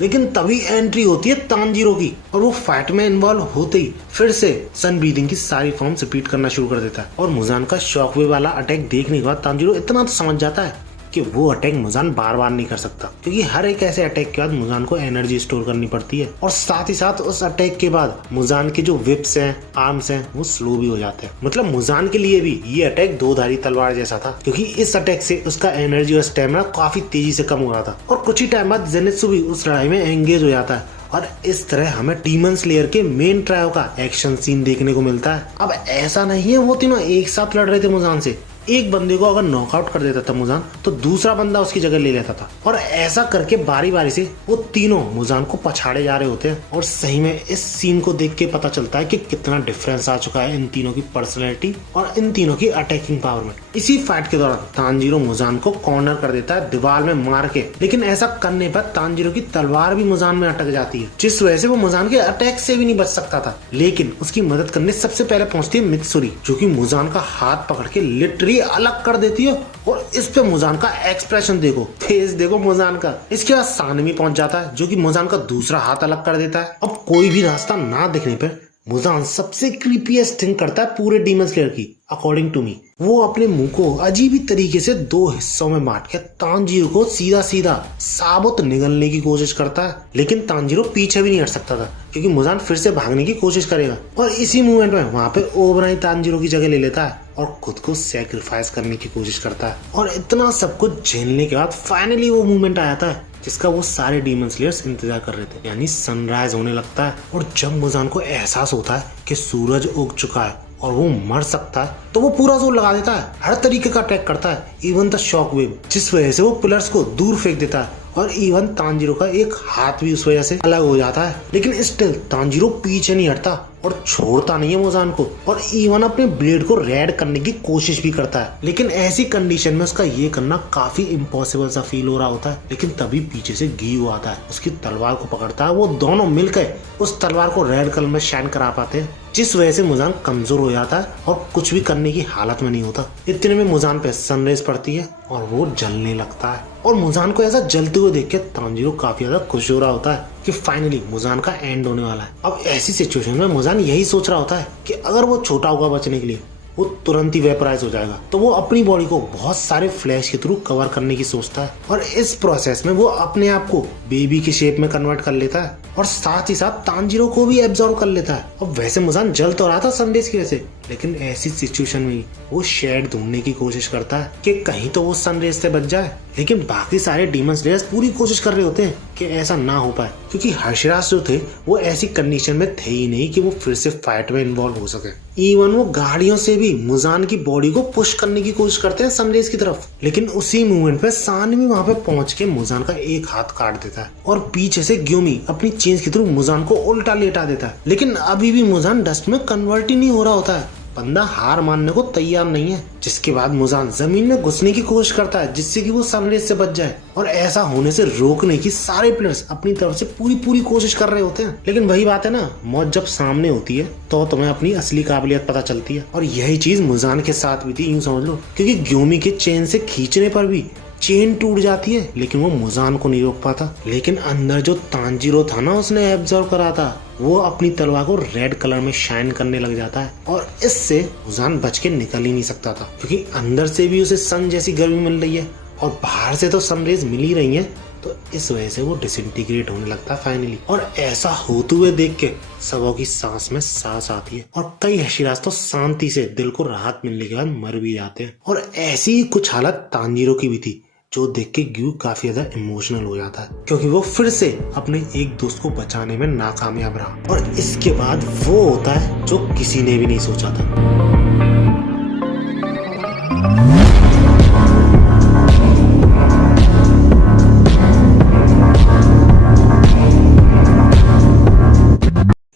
लेकिन तभी एंट्री होती है तांजीरो की, और वो फाइट में इन्वॉल्व होते ही फिर से सन ब्रीदिंग की सारी फॉर्म्स रिपीट करना शुरू कर देता है। और मुजान का शॉकवेव वाला अटैक देखने के बाद तांजीरो इतना तो समझ जाता है कि वो अटैक मुजान बार बार नहीं कर सकता, क्योंकि हर एक ऐसे अटैक के बाद मुजान को एनर्जी स्टोर करनी पड़ती है, और साथ ही साथ उस अटैक के बाद मुजान के जो विप्स हैं, आर्म्स हैं, वो स्लो भी हो जाते हैं। मतलब मुजान के लिए भी ये अटैक 2-धारी तलवार जैसा था, क्योंकि इस अटैक से उसका एनर्जी और स्टेमिना काफी तेजी से कम हो रहा था। और कुछ ही टाइम बाद जेनेत्सु भी उस लड़ाई में एंगेज हो जाता है, और इस तरह हमें डीमन स्लेयर के मेन ट्रायो का एक्शन सीन देखने को मिलता है। अब ऐसा नहीं है वो तीनों एक साथ लड़ रहे थे मुजान से, एक बंदे को अगर नॉकआउट कर देता था मुजान तो दूसरा बंदा उसकी जगह ले लेता था, और ऐसा करके बारी बारी से वो तीनों मुजान को पछाड़े जा रहे होते हैं। और सही में इस सीन को देख के पता चलता है कि कितना डिफरेंस आ चुका है इन तीनों की पर्सनैलिटी और इन तीनों की अटैकिंग पावर में। इसी फाइट के दौरान तानजीरो मुजान को कॉर्नर कर देता है दीवार में मार के, लेकिन ऐसा करने पर तानजीरो की तलवार भी मुजान में अटक जाती है, जिस वजह से वो मुजान के अटैक से भी नहीं बच सकता था। लेकिन उसकी मदद करने सबसे पहले पहुंचती है मित्सुरी, जो कि मुजान का हाथ पकड़ के लिटरली अलग कर देती है। और इस पे मुजान का एक्सप्रेशन देखो, फेस देखो मुजान का। इसके बाद सानवी पहुंच जाता है, जो कि मुजान का दूसरा हाथ अलग कर देता है। अब कोई भी रास्ता ना दिखने पर मुजान सबसे क्रीपीएस्ट थिंग करता है पूरे डीमन स्लेयर की, अकॉर्डिंग टू मी। वो अपने मुंह को अजीब ही तरीके से दो हिस्सों में बांट के तानजीरो को सीधा सीधा साबुत निगलने की कोशिश करता है, लेकिन तानजीरो पीछे भी नहीं हट सकता था क्योंकि मुजान फिर से भागने की कोशिश करेगा। और इसी मूवमेंट में वहाँ पे ओबराई तानजीरो की जगह ले लेता है और खुद को सैक्रिफाइस करने की कोशिश करता है। और इतना सब कुछ झेलने के बाद फाइनली वो मूवमेंट आ जाता है जिसका वो सारे डीमन स्लेयर्स इंतजार कर रहे थे, यानी सनराइज होने लगता है। और जब मुजान को एहसास होता है कि सूरज उग चुका है और वो मर सकता है, तो वो पूरा जोर लगा देता है, हर तरीके का अटैक करता है, इवन द शॉक वेव, जिस वजह से वो पिलर्स को दूर फेंक देता है। और इवन तानजीरो का एक हाथ भी उस वजह से अलग हो जाता है, लेकिन स्टिल तानजीरो पीछे नहीं हटता और छोड़ता नहीं है मुजान को, और इवन अपने ब्लेड को रेड करने की कोशिश भी करता है। लेकिन ऐसी कंडीशन में उसका ये करना काफी इम्पॉसिबल सा फील हो रहा होता है। लेकिन तभी पीछे से गियू आता है, उसकी तलवार को पकड़ता है। वो दोनों मिलकर उस तलवार को रेड कलर में शाइन करा पाते हैं, जिस वजह से मुजान कमजोर हो जाता है और कुछ भी करने की हालत में नहीं होता। इतने में मुजान पे सनरेज पड़ती है और वो जलने लगता है। और मुजान को ऐसा जलते हुए देख के तानजीरो काफी ज्यादा खुश हो रहा होता है कि फाइनली मुजान का एंड होने वाला है। अब ऐसी सिचुएशन में मुजान यही सोच रहा होता है कि अगर वो छोटा होगा बचने के लिए, वो तुरंत ही वेपराइज हो जाएगा, तो वो अपनी बॉडी को बहुत सारे फ्लैश के थ्रू कवर करने की सोचता है। और इस प्रोसेस में वो अपने आप को बेबी की शेप में कन्वर्ट कर लेता है और साथ ही साथ तानजीरो को भी एब्जॉर्ब कर लेता है। अब वैसे मुजान जल तो रहा था सनरेज की वजह से, लेकिन ऐसी सिचुएशन में वो शेड ढूंढने की कोशिश करता है कि कहीं तो वो सनरेज से बच जाए। लेकिन बाकी सारे डीमन स्लेयर्स पूरी कोशिश कर रहे होते हैं कि ऐसा ना हो पाए, क्योंकि हर्षराज जो थे वो ऐसी कंडीशन में थे ही नहीं कि वो फिर से फाइट में इन्वॉल्व हो सके। इवन वो गाड़ियों से भी मुजान की बॉडी को पुश करने की कोशिश करते हैं सनरेज की तरफ, लेकिन उसी मूवमेंट पे सानवी वहां पे पहुंच के मुजान का एक हाथ काट देता है और पीछे से ग्यूमी अपनी चेंज के थ्रू मुजान को उल्टा लेटा देता है। लेकिन अभी भी मुजान डस्ट में कन्वर्ट ही नहीं हो रहा होता है, बंदा हार मानने को तैयार नहीं है। जिसके बाद मुजान जमीन में घुसने की कोशिश करता है जिससे कि वो सनरेज से बच जाए, और ऐसा होने से रोकने की सारे प्लेयर्स अपनी तरफ से पूरी कोशिश कर रहे होते हैं। लेकिन वही बात है ना, मौत जब सामने होती है तो तुम्हें अपनी असली काबिलियत पता चलती है, और यही चीज मुजान के साथ भी थी, यूं समझ लो। क्योंकि ग्यूमी के चेन से खींचने पर भी चेन टूट जाती है, लेकिन वो मुजान को नहीं रोक पाता। लेकिन अंदर जो तानजीरो था ना, उसने एब्जॉर्ब करा था, वो अपनी तलवार को रेड कलर में शाइन करने लग जाता है, और इससे मुजान बच के निकल ही नहीं सकता था, क्योंकि अंदर से भी उसे सन जैसी गर्मी मिल रही है और बाहर से तो सनरेज मिल ही रही है, तो इस वजह से वो डिसइंटीग्रेट होने लगता है फाइनली। और ऐसा होते हुए देख के सबों की सांस में सांस आती है, और कई हशीराज तो शांति से दिल को राहत मिलने के बाद मर भी जाते हैं। और ऐसी ही कुछ हालत तानजीरो की भी थी, जो देख के ग्यू काफी ज्यादा इमोशनल हो जाता है, क्योंकि वो फिर से अपने एक दोस्त को बचाने में नाकामयाब रहा। और इसके बाद वो होता है जो किसी ने भी नहीं सोचा था।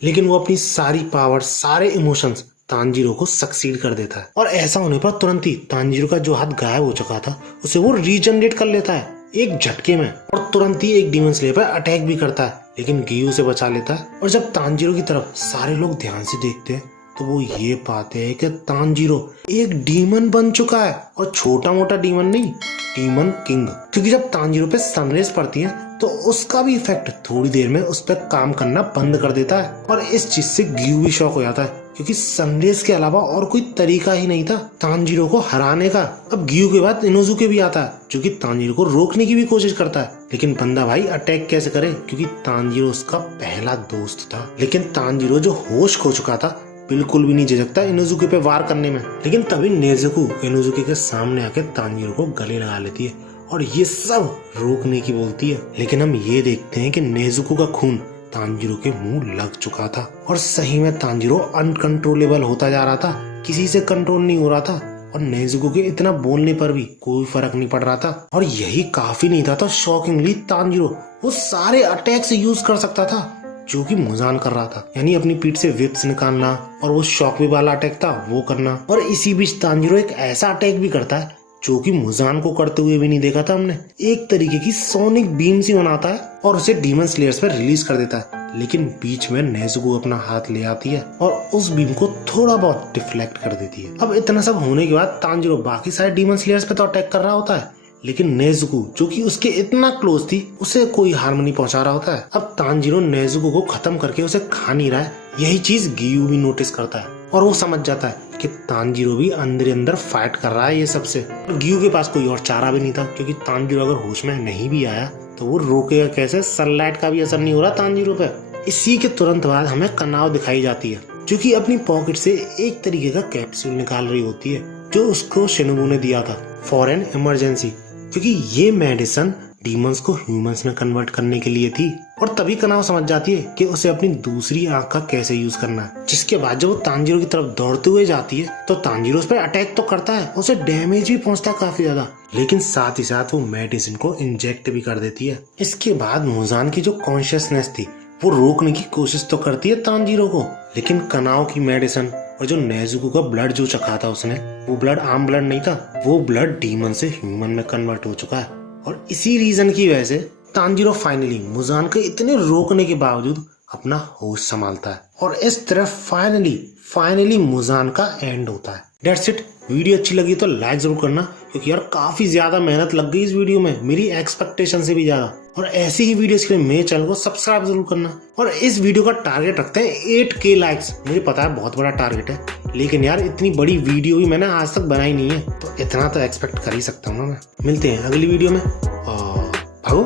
लेकिन वो अपनी सारी पावर, सारे इमोशंस तानजीरो को सक्सीड कर देता है, और ऐसा होने पर तुरंत ही तानजीरो का जो हाथ गायब हो चुका था उसे वो रीजनरेट कर लेता है एक झटके में, और तुरंत ही एक डीमन स्लेयर पर अटैक भी करता है, लेकिन गियू से बचा लेता है। और जब तानजीरो की तरफ सारे लोग ध्यान से देखते हैं तो वो ये पाते हैं कि तानजीरो एक डीमन बन चुका है, और छोटा मोटा डीमन नहीं, डीमन किंग। क्योंकि जब तानजीरो पे सनरेज पड़ती है तो उसका भी इफेक्ट थोड़ी देर में उस पर काम करना बंद कर देता है, और इस चीज से गियू भी शॉक हो जाता है, क्योंकि सनरेज के अलावा और कोई तरीका ही नहीं था तानजीरो को हराने का। अब गियू के बाद इनोजुके भी आता है, जो कि तानजीरो को रोकने की भी कोशिश करता है, लेकिन बंदा भाई अटैक कैसे करे, क्योंकि तानजीरो उसका पहला दोस्त था। लेकिन तानजीरो जो होश खो चुका था बिल्कुल भी नहीं झिझकता इनोजुके पे वार करने में। लेकिन तभी नेजुको इनोजुके के सामने आके तानजीरो को गले लगा लेती है और ये सब रोकने की बोलती है। लेकिन हम ये देखते हैं कि नेजुको का खून तानजीरो के मुंह लग चुका था, और सही में तानजीरो अनकंट्रोलेबल होता जा रहा था, किसी से कंट्रोल नहीं हो रहा था। और नेजुको के इतना बोलने पर भी कोई फर्क नहीं पड़ रहा था। और यही काफी नहीं था तो शॉकिंगली तांजीरो वो सारे अटैक्स यूज कर सकता था जो कि मुजान कर रहा था, यानी अपनी पीठ से विप्स निकालना और वो शॉकवेव वाला अटैक था वो करना। और इसी बीच तांजीरो एक ऐसा अटैक भी करता है जो कि मुजान को करते हुए भी नहीं देखा था हमने। एक तरीके की सोनिक बीम सी बनाता है और उसे डीमन स्लेयर्स पर रिलीज कर देता है, लेकिन बीच में नेजुको अपना हाथ ले आती है और उस बीम को थोड़ा बहुत डिफ्लेक्ट कर देती है। अब इतना सब होने के बाद तांजीरो बाकी सारे डीमन स्लेयर्स पे तो अटैक कर रहा होता है, लेकिन नेजुको जो कि उसके इतना क्लोज थी उसे कोई हार्म नहीं पहुंचा रहा होता है। अब तांजीरो नेजुको को खत्म करके उसे खा नहीं रहा है, यही चीज गियू भी नोटिस करता है और वो समझ जाता है कि तांजीरो भी अंदर फाइट कर रहा है ये सबसे। और गियू के पास कोई और चारा भी नहीं था, क्योंकि तांजीरो अगर होश में नहीं भी आया तो वो रोकेगा कैसे, सनलाइट का भी असर नहीं हो रहा तांजीरो पे। इसी के तुरंत बाद हमें कनाव दिखाई जाती है जो कि अपनी पॉकेट से एक तरीके का कैप्सूल निकाल रही होती है जो उसको शिनोबु ने दिया था फॉर एन इमरजेंसी, क्योंकि ये मेडिसिन डीमंस को ह्यूमंस में कन्वर्ट करने के लिए थी। और तभी कनाव समझ जाती है कि उसे अपनी दूसरी आंख का कैसे यूज करना है। जिसके बाद जब वो तांजीरो की तरफ दौड़ते हुए जाती है तो तांजीरो उस पर अटैक तो करता है, उसे डैमेज भी पहुंचता है काफी ज्यादा, लेकिन साथ ही साथ वो मेडिसिन को इंजेक्ट भी कर देती है। इसके बाद मुजान की जो कॉन्शियसनेस थी वो रोकने की कोशिश तो करती है तांजीरो को, लेकिन कनाव की मेडिसिन और जो नेजुको का ब्लड जो चखा था उसने, वो ब्लड आम ब्लड नहीं था, वो ब्लड डीमन से ह्यूमन में कन्वर्ट हो चुका है। और इसी रीजन की वजह से तांजीरो फाइनली मुजान के इतने रोकने के बावजूद अपना होश संभालता है और इस तरह फाइनली मुजान का एंड होता है। That's it। वीडियो अच्छी लगी तो लाइक जरूर करना, क्योंकि यार काफी ज्यादा मेहनत लग गई इस वीडियो में, मेरी एक्सपेक्टेशन से भी ज्यादा। और ऐसी ही वीडियोस के लिए मेरे चैनल को सब्सक्राइब जरूर करना। और इस वीडियो का टारगेट रखते हैं 8K लाइक्स। मुझे पता है बहुत बड़ा टारगेट है, लेकिन यार इतनी बड़ी वीडियो भी मैंने आज तक बनाई नहीं है, तो इतना तो एक्सपेक्ट कर ही सकता हूँ मैं। मिलते हैं अगली वीडियो में और भागो।